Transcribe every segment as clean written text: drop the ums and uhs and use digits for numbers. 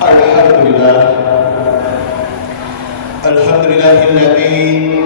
Alhamdulillah, alhamdulillahilladzi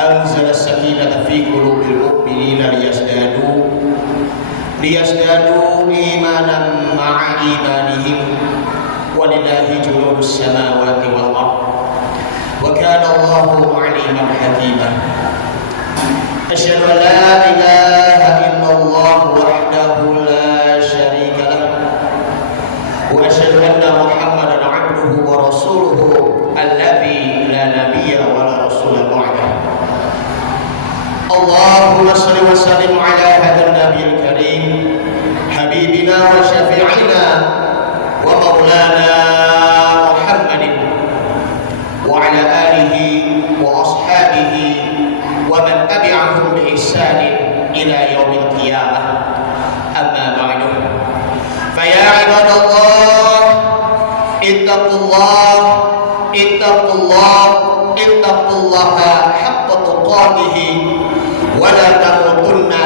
anzala as-sakinata fi qulubil mu'minina liyazdadu imanan ma'a imanihim walillahi junudus samawati wal ardh wa kana Allahu 'aliman hakima. Asyhadu an la ilaha illallah wahdahu la syarika lah wa asyhadu anna Muhammadan 'abduhu wa rasuluhu alladzi la nabiyya wa la rasula ba'dahu. Allahumma shalli wa sallim ala hadzal nabiyil karim habibina wa syafi'ina wa maulana Muhammadin wa ala alihi wa ashabihi wa man tabi'ahum bi ihsanin ila yaumil qiyamah. Amma ba'du. Fa ya ibadallah ittaqullaha haqqa tuqatih wa la tamutunna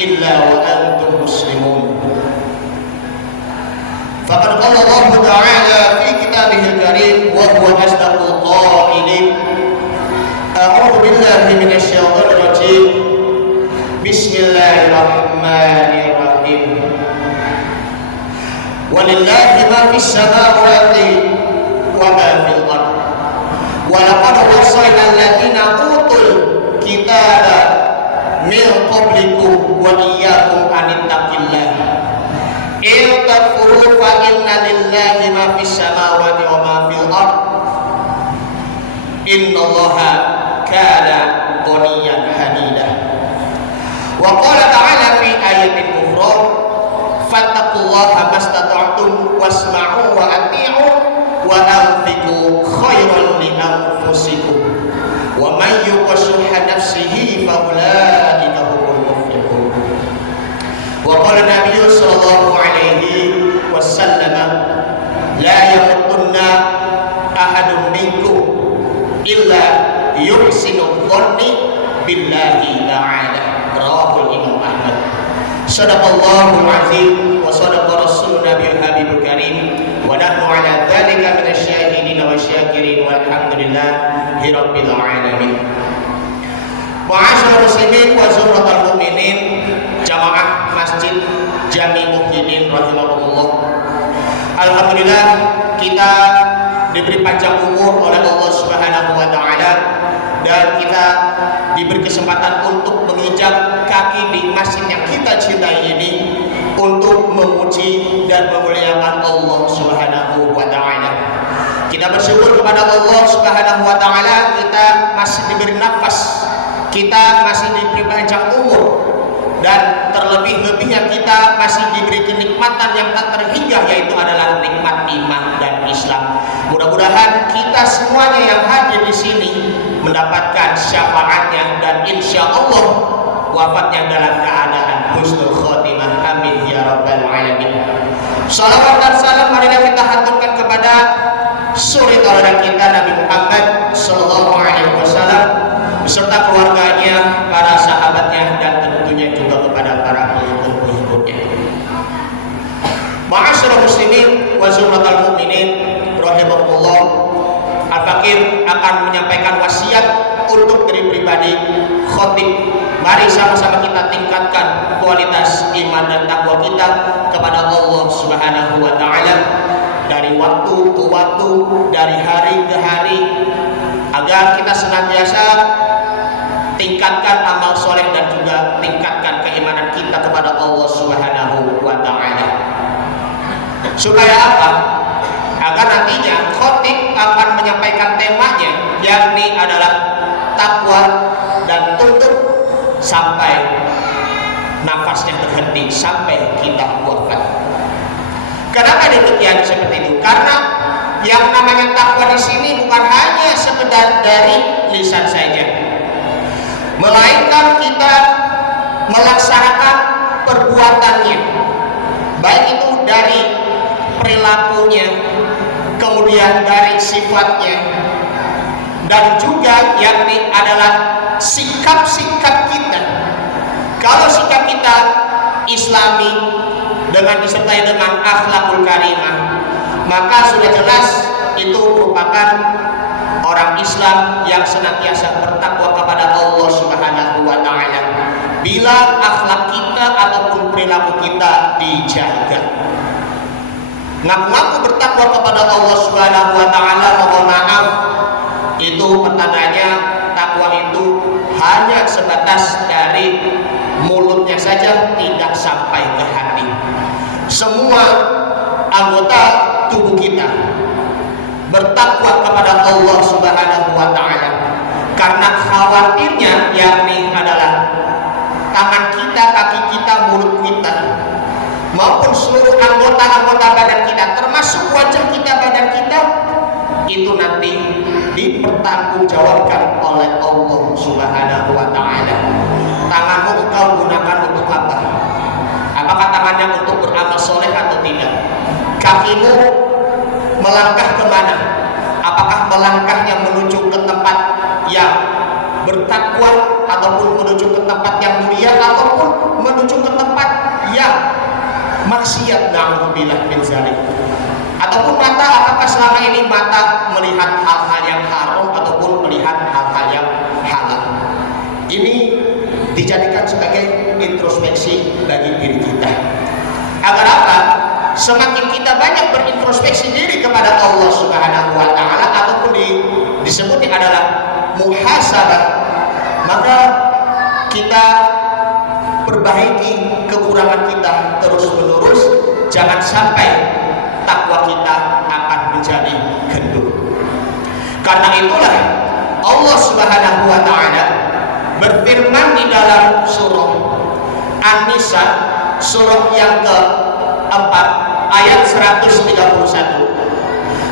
illa wa antum muslimun. Faqad qala Allah ta'ala fi kitabihil karim wa huwa asdaqul qailin. A'udzu billahi minasy syaithanir rajim. Bismillahirrahmanirrahim. Walillahi ma fis samawati wa ma fil ardh. Wa laqad wassayna alladziina utul kitaba min qablikum wa iyyakum an ittaqillah. In takfuru fa inna lillahi ma fis samawati wa ma fil ardh. Innallaha kana ghaniyyan hamidah. Wa qala ta'ala fi ayatin ukhra fattaqullaha mastata'tum wasma'u wa ati'u wa anfiqu khairan li anfusikum wa man yuqashuha nafsihi fa ulaika humul muflihun. Wa qala nabiyyu sallallahu alaihi wasallam la yamutunna ahadun minkum illa yuhsinu dhanni billahi ta'ala. Rawahul Imam Ahmad. Sadaqallahul azim wa sadaqa rasulun nabiyul habibul karim wa nahnu ala dzalika minasyahidin wa syakirin walhamdulillahi rabbil alamin. Ma'asyiral muslimin wa zumratal mu'minin, jamaah Masjid Jami Muhyiddin rahimakumullah. Alhamdulillah kita diberi panjang umur oleh Allah Subhanahu wa taala dan kita diberi kesempatan untuk menginjak kaki di masjid yang kita cintai ini untuk memuji dan memuliakan Allah Subhanahu wa taala. Kita bersyukur kepada Allah Subhanahu wa taala kita masih diberi nafas, kita masih diberi panjang umur, dan terlebih-lebihnya kita masih diberi kenikmatan yang tak terhingga, yaitu adalah nikmat iman dan Islam. Mudah-mudahan kita semuanya yang hadir di sini mendapatkan syafaatnya dan insya Allah wafatnya dalam keadaan husnul khotimah. Amin ya rabbal alamin. Salawat dan salam marilah kita haturkan kepada suri tauladan kita Nabi Muhammad sallallahu alaihi wasallam beserta keluarganya, para sahabatnya, dan tentunya juga kepada para pengikut-pengikutnya. Ma'asyiral muslimin wa zumratal mu'minin rahimakumullah. Al-Fakir akan menyampaikan wasiat untuk diri pribadi khotib. Mari sama-sama kita tingkatkan kualitas iman dan takwa kita kepada Allah Subhanahu wa taala dari waktu ke waktu, dari hari ke hari, agar kita senantiasa tingkatkan amal soleh dan juga tingkatkan keimanan kita kepada Allah Subhanahu wa taala. Supaya apa? Agar nantinya khotib akan menyampaikan temanya, yakni adalah takwa dan tuntut sampai nafasnya berhenti, sampai kita wafat. Kenapa demikian seperti itu? Karena yang namanya takwa di sini bukan hanya sekedar dari lisan saja, melainkan kita melaksanakan perbuatannya, baik itu dari perilakunya, kemudian dari sifatnya, dan juga yakni adalah sikap-sikap kita. Kalau sikap kita Islami dengan disertai dengan akhlakul karimah, maka sudah jelas itu merupakan orang Islam yang senantiasa bertakwa kepada Allah Subhanahu wa taala. Bila akhlak kita ataupun perilaku kita dijaga. Ngaku-ngaku bertakwa kepada Allah Subhanahu wa taala, mohon maaf, itu pertandaannya takwa itu hanya sebatas dari mulutnya saja, tidak sampai ke hati. Semua anggota tubuh kita bertakwa kepada Allah Subhanahu wa taala, karena khawatirnya yakni adalah tangan kita, kaki kita, mulut kita maupun seluruh anggota-anggota badan kita, termasuk wajah kita, badan kita, itu nanti dipertanggungjawabkan oleh Allah Subhanahu wa taala. Tanganmu engkau gunakan untuk apa? Apakah tangannya untuk beramal soleh atau tidak? Kakimu melangkah kemana? Apakah melangkahnya menuju ke tempat yang bertakwa ataupun menuju ke tempat yang mulia ataupun menuju ke tempat yang maksiat? Na'udzubillah min dzalik. Ataupun mata, apakah selama ini mata melihat hal-hal yang haram ataupun melihat hal-hal yang halal? Ini dijadikan sebagai introspeksi bagi diri kita. Agar apa? Semakin kita banyak berintrospeksi diri kepada Allah Subhanahu wa taala ataupun disebutnya adalah muhasabah, maka kita perbaiki kekurangan kita terus-menerus, jangan sampai takwa kita akan menjadi gendut. Karena itulah Allah Subhanahu wa taala berfirman di dalam surah An-Nisa, surah yang keempat, ayat 131.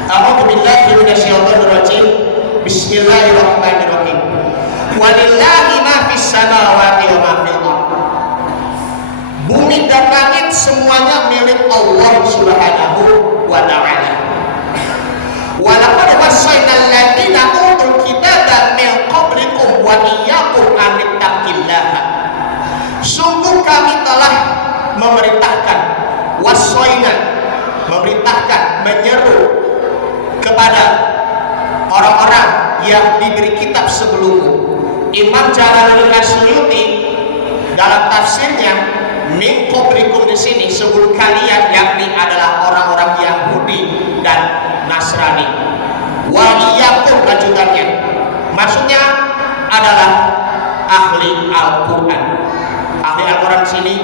A'udzu billahi minasyaitonir rajim. Bismillahirrahmanirrahim. Walillahi ma fis samawati wa ma fil ardh. Bumi dan langit semuanya milik Allah Subhanahu wa taala. Wa laqad wasaynal ladzina utul kitaba min qablikum wa iyyakum an taqillaha. Sungguh kami telah memerintahkan, wasayna, memerintahkan, menyeru kepada orang-orang yang diberi kitab sebelummu. Imam Jalaluddin As-Suyuti dalam tafsirnya, min qablikum di sini sebelum kalian, yakni adalah orang-orang Yahudi dan Nasrani. Wa iyyakum lanjutannya, maksudnya adalah ahli Al-Qur'an. Ahli Al-Quran di sini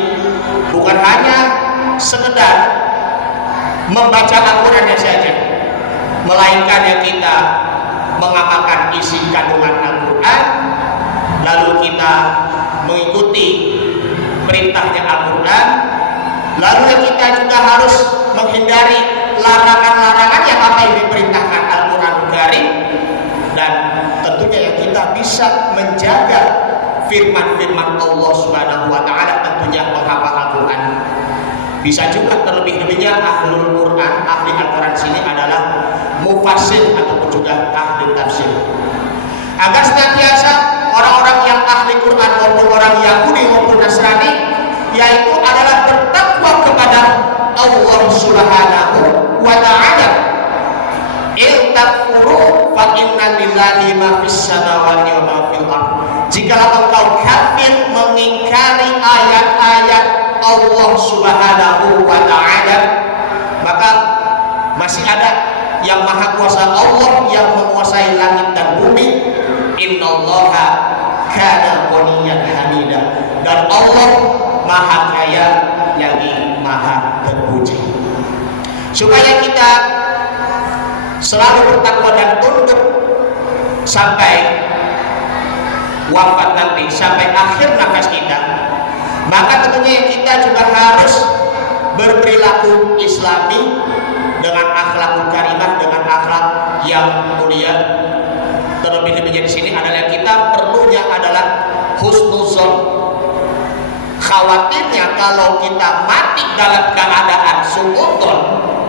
bukan hanya sekedar membaca Al-Qurannya saja, melainkan yang kita mengamalkan isi kandungan Al-Quran, lalu kita mengikuti perintahnya Al-Quran, lalu yang kita juga harus menghindari larangan-larangan yang apa yang diperintahkan Al-Quran Karim, dan tentunya yang kita bisa menjaga firman-firman Allah Subhanahu wa taala, tentunya menghafal Al-Quran. Bisa juga terlebih-lebihnya ahlul Quran, ahli Al-Quran sini adalah mufassir ataupun juga ahli tafsir. Agar senantiasa orang-orang yang ahli Quran maupun orang Yahudi maupun Nasrani, yaitu adalah bertakwa kepada Allah Subhanahu wa taala. In takfuru fa inna lillahi ma fis samawati wa ma fil ardh. Jikalau engkau kafir mengingkari ayat-ayat Allah Subhanahu wa taala, maka masih ada yang maha kuasa Allah yang menguasai langit dan bumi. Innallaha kana ghaniyyan hamida. Dan Allah maha kaya lagi maha terpuji. Supaya kita selalu bertakwa dan tunduk sampai wafat nanti, sampai akhir nafas kita, maka tentunya kita juga harus berperilaku Islami dengan akhlakul karimah, dengan akhlak yang mulia. Terlebih-lebihnya di sini adalah kita perlunya adalah husnuzon. Khawatirnya kalau kita mati dalam keadaan suudzon,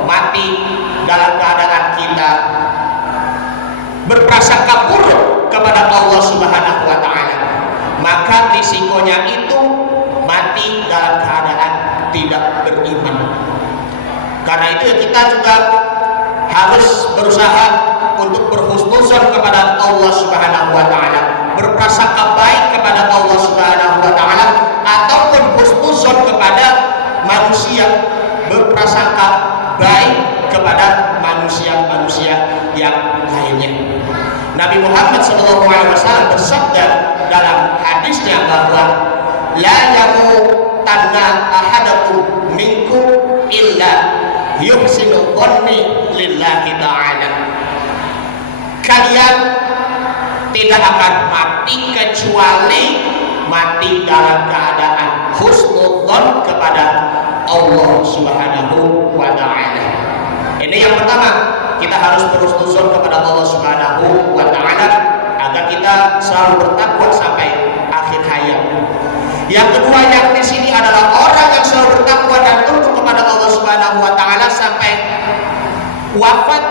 mati dalam keadaan kita berprasangka buruk kepada Allah Subhanahu wa taala, maka risikonya itu mati dalam keadaan tidak beriman. Karena itu kita juga harus berusaha untuk berhusnuzon kepada Allah Subhanahu wa taala, berprasangka baik kepada Allah Subhanahu wa taala, ataupun husnuzon kepada manusia, berprasangka baik kepada manusia-manusia yang lainnya. Nabi Muhammad SAW bersabda dalam hadisnya bahwa la yamutanna ahadakum minkum illa yuhsinu dhanni lillahi ta'ala. Kalian tidak akan mati kecuali mati dalam keadaan husnudzon kepada Allah Subhanahu wa taala. Ini yang pertama, kita harus berhusnudzon kepada Allah Subhanahu wa taala agar kita selalu bertakwa sampai akhir hayat. Yang kedua yang di sini adalah orang yang selalu bertakwa dan tunduk kepada Allah Subhanahu wa taala sampai wafat,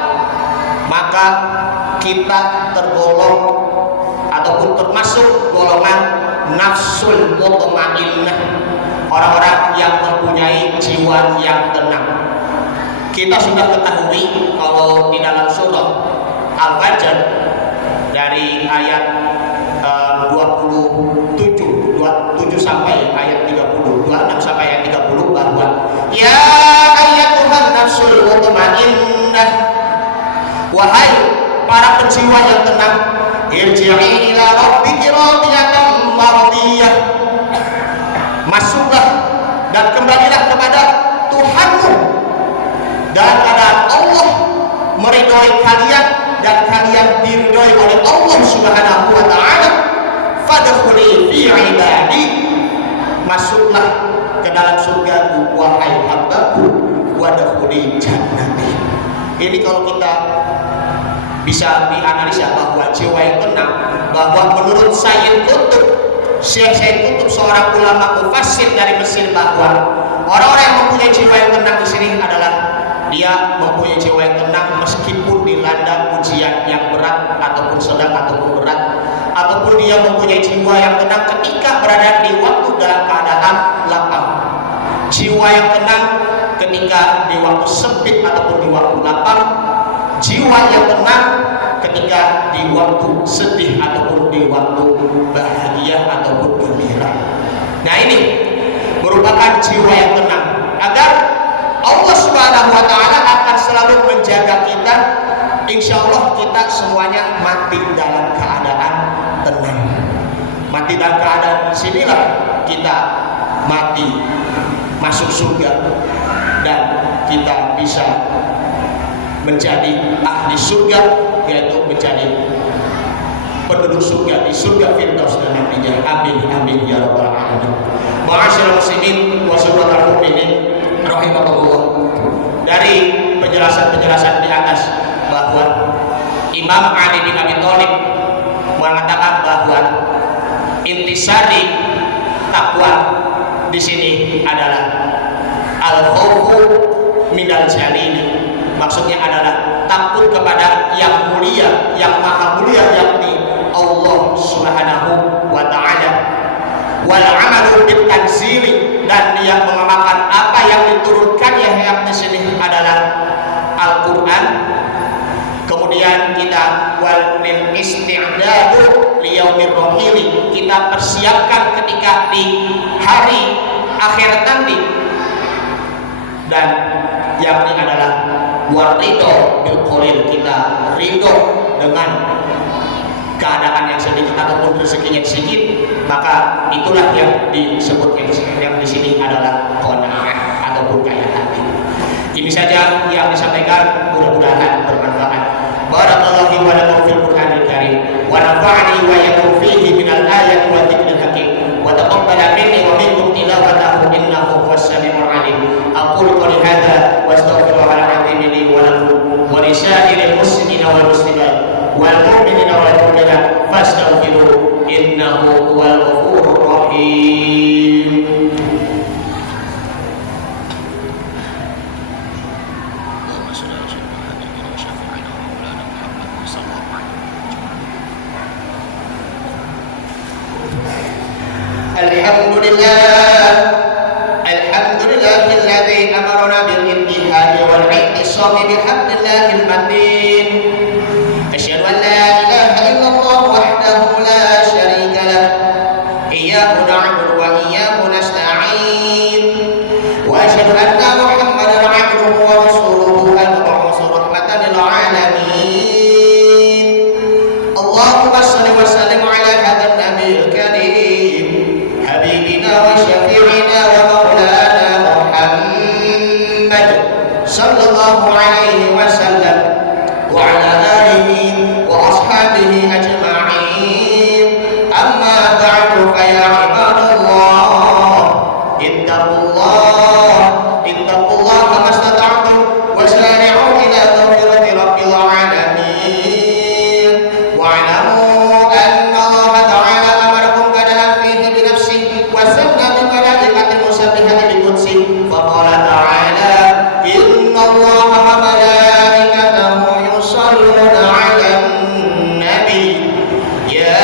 maka kita tergolong ataupun termasuk golongan nafsul mutmainnah, orang-orang yang mempunyai jiwa yang tenang. Kita sudah ketahui kalau di dalam surah Al-Fajr dari ayat 27 sampai ayat 30, 26 sampai ayat 30 bahwa ya ayyatuhan nafsul mutmainnah, wahai para penjiwa yang tenang, irji'i ila rabbiki radiyatan mardiyah, masuklah dan kembalilah kepada Tuhanmu dalam keadaan Allah meridhoi kalian dan kalian diridhoi oleh Allah Subhanahu wa taala. Fadkhuli fi ibadi, masuklah ke dalam surgaku wahai hambaku, wadkhuli jannati. Ini kalau kita bisa dianalisa bahwa jiwa yang tenang, bahwa menurut Syekh Qutb, seorang ulama mufassir dari Mesir, bahwa orang-orang yang mempunyai jiwa yang tenang di sini adalah dia mempunyai jiwa yang tenang meskipun dilanda ujian yang berat ataupun sedang ataupun berat, ataupun dia mempunyai jiwa yang tenang ketika berada di waktu dalam keadaan lapang, jiwa yang tenang ketika di waktu sempit ataupun di waktu lapang, jiwa yang tenang ketika di waktu sedih ataupun di waktu bahagia ataupun gembira. Nah, ini merupakan jiwa yang tenang, agar Allah Subhanahu wa taala akan selalu menjaga kita. Insya Allah kita semuanya mati dalam keadaan tenang. Mati dalam keadaan sinilah kita mati masuk surga dan kita bisa menjadi ahli surga, yaitu menjadi penduduk surga di surga Firdaus dan nantinya. Amin amin ya rabbal alamin. Ma'asyiral muslimin wa saudara mukminin rahimakumullah. Dari penjelasan-penjelasan di atas bahwa Imam Ali bin Abi Thalib mengatakan bahwa intisari takwa di sini adalah al-khawfu minal jalil. Maksudnya adalah takut kepada yang mulia, yang maha mulia, yakni Allah Subhanahu wa taala. Wal amalu bil tanzili, dan dia mengamalkan apa yang diturunkannya, yang di sini adalah Al-Qur'an. Kemudian kita wal lil isti'dadu liyaumir rahili, kita persiapkan ketika di hari akhirat nanti. Dan yang ini adalah waridho bil qalil, kita ridho dengan keadaan yang sedikit ataupun rezekinya sedikit, maka itulah yang disebut yang di sini adalah qanaah ataupun kaya hati. Ini saja yang disampaikan, mudah-mudahan bermanfaat. Barakallahu wa lakum fil Qur'anil Karim wa nafa'ani wa iyyakum fihi minal ayati wa dzikril hakim wa taqabbala minni wa minkum tilawatahu innahu huwas samiul alim. Aqulu qawli hadza wa astaghfirullahal azim li wa lakum wa li sa'iril muslimina wal muslimat wal mu'minina wal mu'minat fastaghfiruhu innahu huwal ghafurur rahim. Alhamdulillahilladzi amarna bil ittihadi wal i'tisam والاعتصام بحبل الله المتين أشهد أن لا إله إلا الله وحده لا شريك له إياه نعبد وإياه نستعين وأشهد أن محمدا عبده ورسوله المبعوث رحمة للعالمين اللهم صل وسلم على هذا النبي الكريم حبيبنا وشفيعنا ومولانا محمد صلى الله عليه وسلم وعلى آله وأصحابه أجمعين أما بعد فيا عباد الله اتقوا الله ما استطعتم وسارعوا إلى مغفرة رب العالمين واعلموا أن الله تعالى أمركم بدأ فيه بنفسه وثنى بالملائكة المسبحة بقدسه فقال تعالى إن الله وملائكته يصلون على النبي يا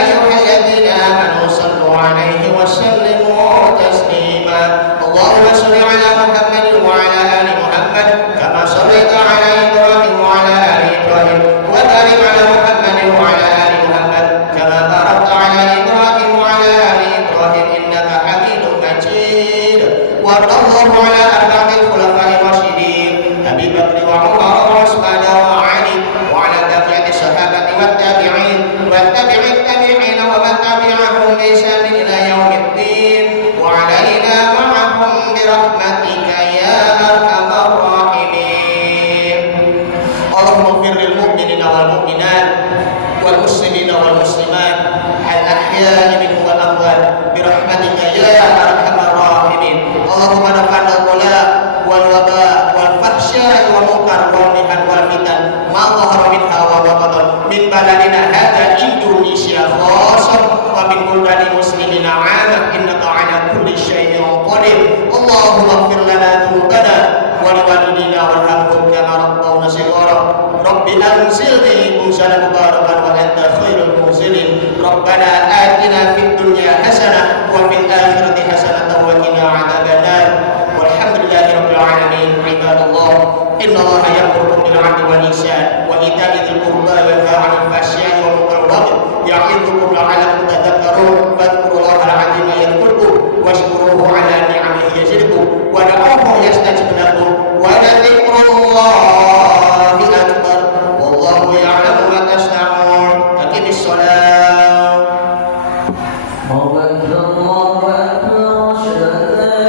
أيها الذين آمنوا صلوا عليه وسلموا تسليما اللهم صل على محمد وعلى آل محمد كما صليت على إبراهيم وعلى آل إبراهيم وبارك على محمد وعلى آل محمد كما باركت على إبراهيم وعلى آل إبراهيم إنك حميد مجيد وارض الله على أربعة الخلفاء الراشدين أبي بكر وعمر وعثمان وعلي وعلى بقية الصحابة والتابعين التابعين ومن تبعهم بإحسان إلى يوم الدين وعلينا معهم برحمتك يا أرحم الراحمين اللهم اغفر للمؤمنين والمؤمنات والمسلمين والمسلمات الأحياء منهم والأموات برحمتك يا أرحم الراحمين اللهم نفعنا الغلاء والوباء والفحشاء